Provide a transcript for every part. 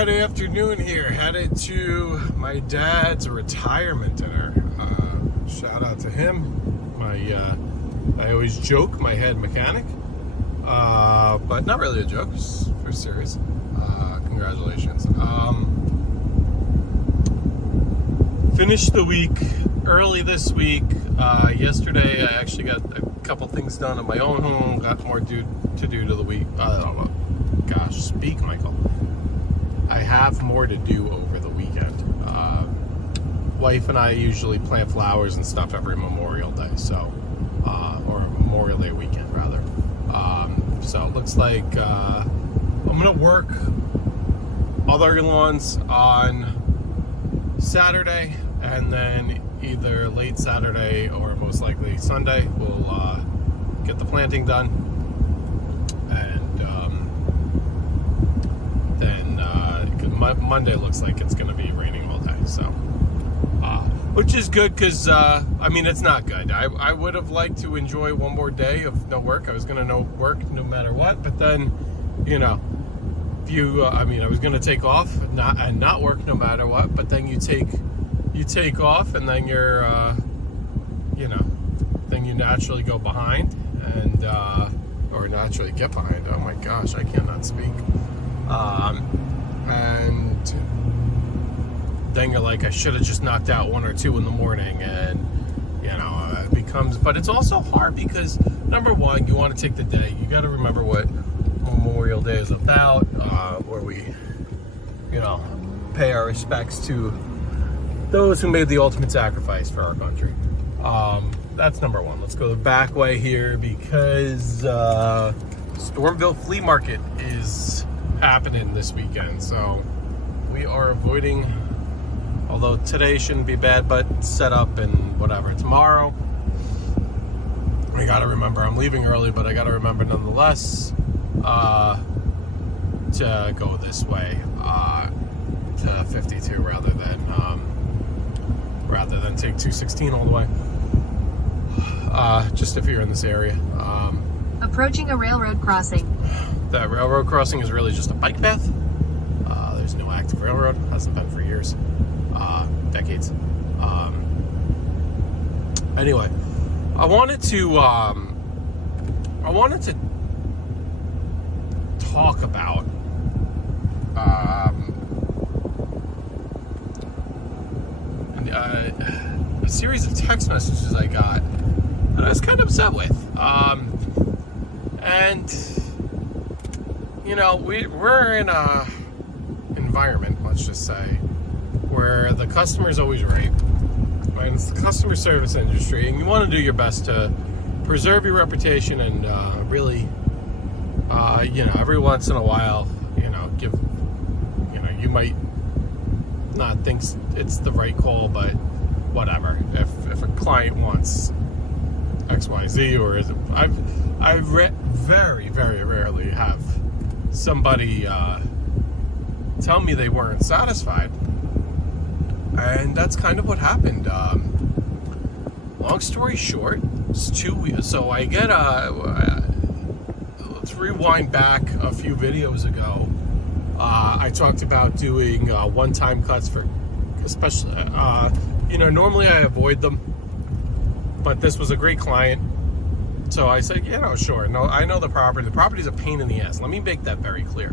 Friday afternoon here, headed to my dad's retirement dinner. Shout out to him. I always joke, my head mechanic. But not really a joke, just for serious. Congratulations. Finished the week early this week. Yesterday I actually got a couple things done at my own home, got more to do to the week. I don't know. Gosh, speak, Michael. I have more to do over the weekend. Wife and I usually plant flowers and stuff every Memorial Day, so or Memorial Day weekend rather. So it looks like I'm gonna work other lawns on Saturday, and then either late Saturday or most likely Sunday we'll get the planting done, and then Monday looks like it's gonna be raining all day, so which is good, because I mean, it's not good. I would have liked to enjoy one more day of no work. I was gonna work no matter what, but then, you know, if you I mean, I was gonna take off and not work no matter what, but then you take off, and then you're you know, then you naturally go behind, and or naturally get behind. Oh my gosh, I cannot speak. And then you're like, I should have just knocked out 1 or 2 in the morning, and you know, it becomes. But it's also hard because, number one, you want to take the day. You got to remember what Memorial Day is about, where we, you know, pay our respects to those who made the ultimate sacrifice for our country. That's number one. Let's go the back way here, because Stormville Flea Market is happening this weekend, so we are avoiding, although today shouldn't be bad, but set up and whatever. Tomorrow, I gotta remember, I'm leaving early, but I gotta remember nonetheless to go this way to 52 rather than take 216 all the way, just if you're in this area. Approaching a railroad crossing. That railroad crossing is really just a bike path. There's no active railroad, hasn't been for years, decades. Anyway, I wanted to talk about a series of text messages I got that I was kind of upset with. And you know, we're in a environment, let's just say, where the customer's always right. Right? It's the customer service industry, and you want to do your best to preserve your reputation, and really, you know, every once in a while, you know, you might not think it's the right call, but whatever. If a client wants XYZ, or is it, very, very rarely have somebody tell me they weren't satisfied, and that's kind of what happened. Long story short, it's 2 weeks. So I get let's rewind back a few videos ago. I talked about doing one-time cuts for, especially, you know, normally I avoid them, but this was a great client. So I said, you know, sure. No, I know the property. The property's a pain in the ass. Let me make that very clear.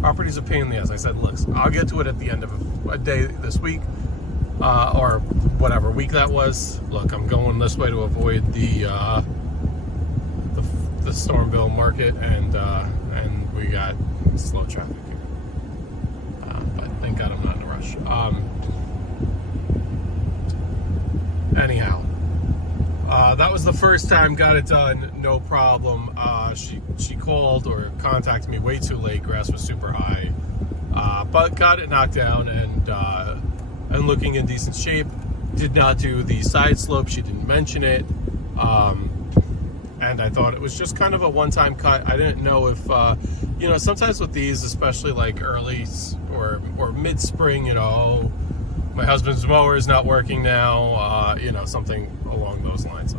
Property's a pain in the ass. I said, look, I'll get to it at the end of a day this week, or whatever week that was. Look, I'm going this way to avoid the Stormville market, and we got slow traffic here. But thank God I'm not in a rush. Anyhow. That was the first time, got it done, no problem. She called or contacted me way too late. Grass was super high, but got it knocked down, and looking in decent shape. Did not do the side slope. She didn't mention it, and I thought it was just kind of a one-time cut. I didn't know if you know, sometimes with these, especially like early or mid-spring, you know, my husband's mower is not working now, you know, something along those lines.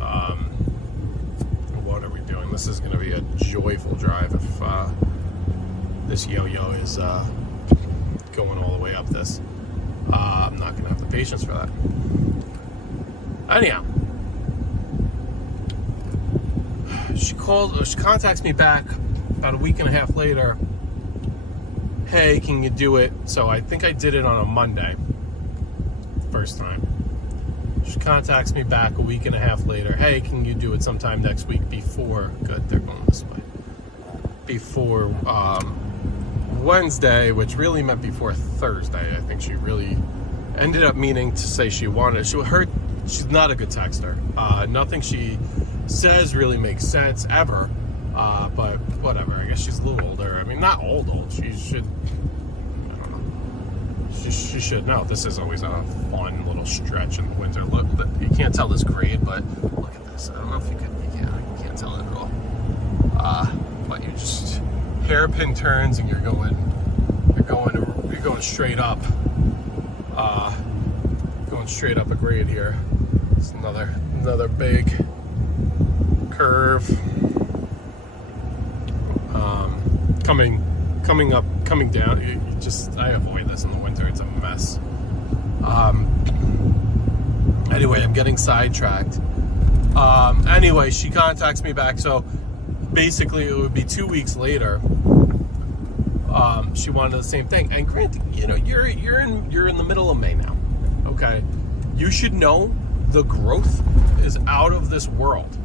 What are we doing? This is going to be a joyful drive if this yo-yo is going all the way up this. I'm not going to have the patience for that. Anyhow, she contacts me back about a week and a half later. Hey, can you do it? So I think I did it on a Monday, first time. She contacts me back a week and a half later. Hey, can you do it sometime next week before, good, they're going this way, before Wednesday, which really meant before Thursday. I think she really ended up meaning to say she wanted. She's not a good texter. Nothing she says really makes sense ever. But whatever. I guess she's a little older. I mean, not old. She should. I don't know. She should know. This is always a fun little stretch in the winter. Look, you can't tell this grade, but look at this. I don't know if you can. You can't tell it at all. But you just hairpin turns, and you're going straight up. Going straight up a grade here. It's another big curve. Coming down. I avoid this in the winter. It's a mess. Anyway, I'm getting sidetracked. Anyway, she contacts me back. So basically, it would be 2 weeks later. She wanted the same thing. And granted, you're in the middle of May now. Okay, you should know the growth is out of this world.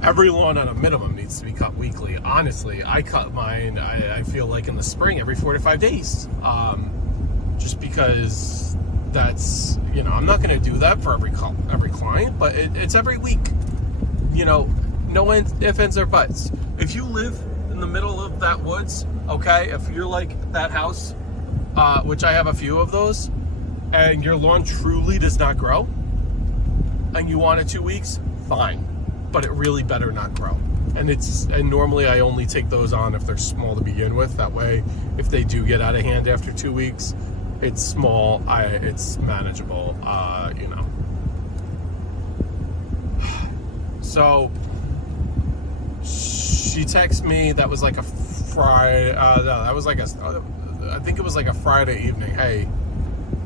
Every lawn at a minimum needs to be cut weekly. Honestly, I cut mine, I feel like in the spring, every 4 to 5 days. Just because that's, I'm not going to do that for every client, but it's every week. No ifs, ands, or buts. If you live in the middle of that woods, okay, if you're like that house, which I have a few of those, and your lawn truly does not grow, and you want it 2 weeks, fine. But it really better not grow. And normally I only take those on if they're small to begin with. That way, if they do get out of hand after 2 weeks, it's small, it's manageable, So she texted me, that was like a Friday, I think it was like a Friday evening. Hey,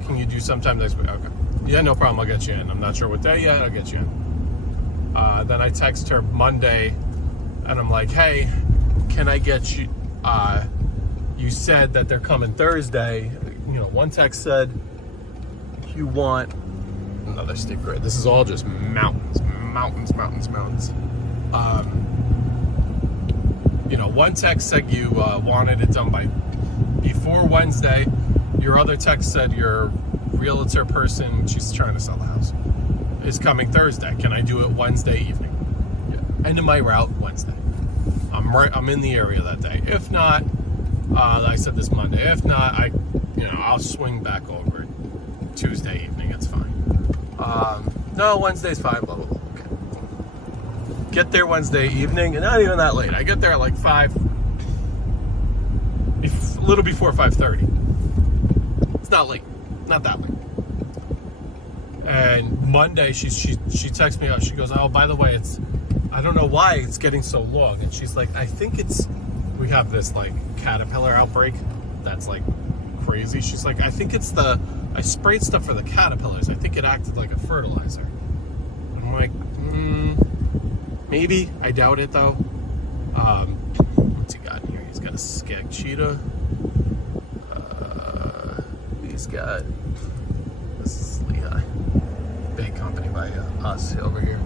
can you do sometime next week? Okay. Yeah, no problem, I'll get you in. I'm not sure what day yet, I'll get you in. Then I text her Monday, and I'm like, hey, can I get you, you said that they're coming Thursday. One text said, you want another stick grid. This is all just mountains. One text said you wanted it done before Wednesday. Your other text said your realtor person, she's trying to sell the house, is coming Thursday. Can I do it Wednesday evening? Yeah. End of my route Wednesday. I'm in the area that day. If not, I said this Monday. If not, I'll swing back over Tuesday evening. It's fine. No, Wednesday's fine. Blah blah blah. Okay. Get there Wednesday evening, and not even that late. I get there at like 5, a little before 5:30. It's not late. Not that late. And Monday, she texts me out. She goes, oh, by the way, I don't know why it's getting so long. And she's like, I think we have this like caterpillar outbreak that's like crazy. She's like, I think it's I sprayed stuff for the caterpillars. I think it acted like a fertilizer. I'm like, maybe. I doubt it though. What's he got in here? He's got a skag cheetah. He's got, this is Lehigh. Big company by us over here.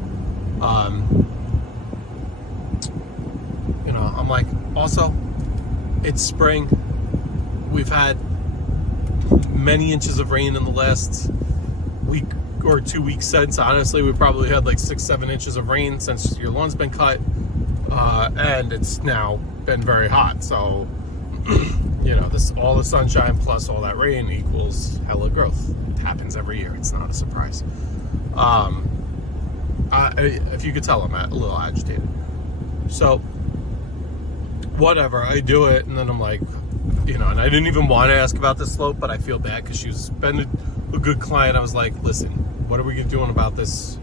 I'm like, also, it's spring. We've had many inches of rain in the last week or 2 weeks since. Honestly, we probably had like 6-7 inches of rain since your lawn's been cut. And it's now been very hot. So, all the sunshine plus all that rain equals hella growth. It happens every year. It's not a surprise. If you could tell, I'm a little agitated. So, whatever, I do it, and then I'm like, and I didn't even want to ask about the slope, but I feel bad because she's been a good client. I was like, listen, what are we doing about this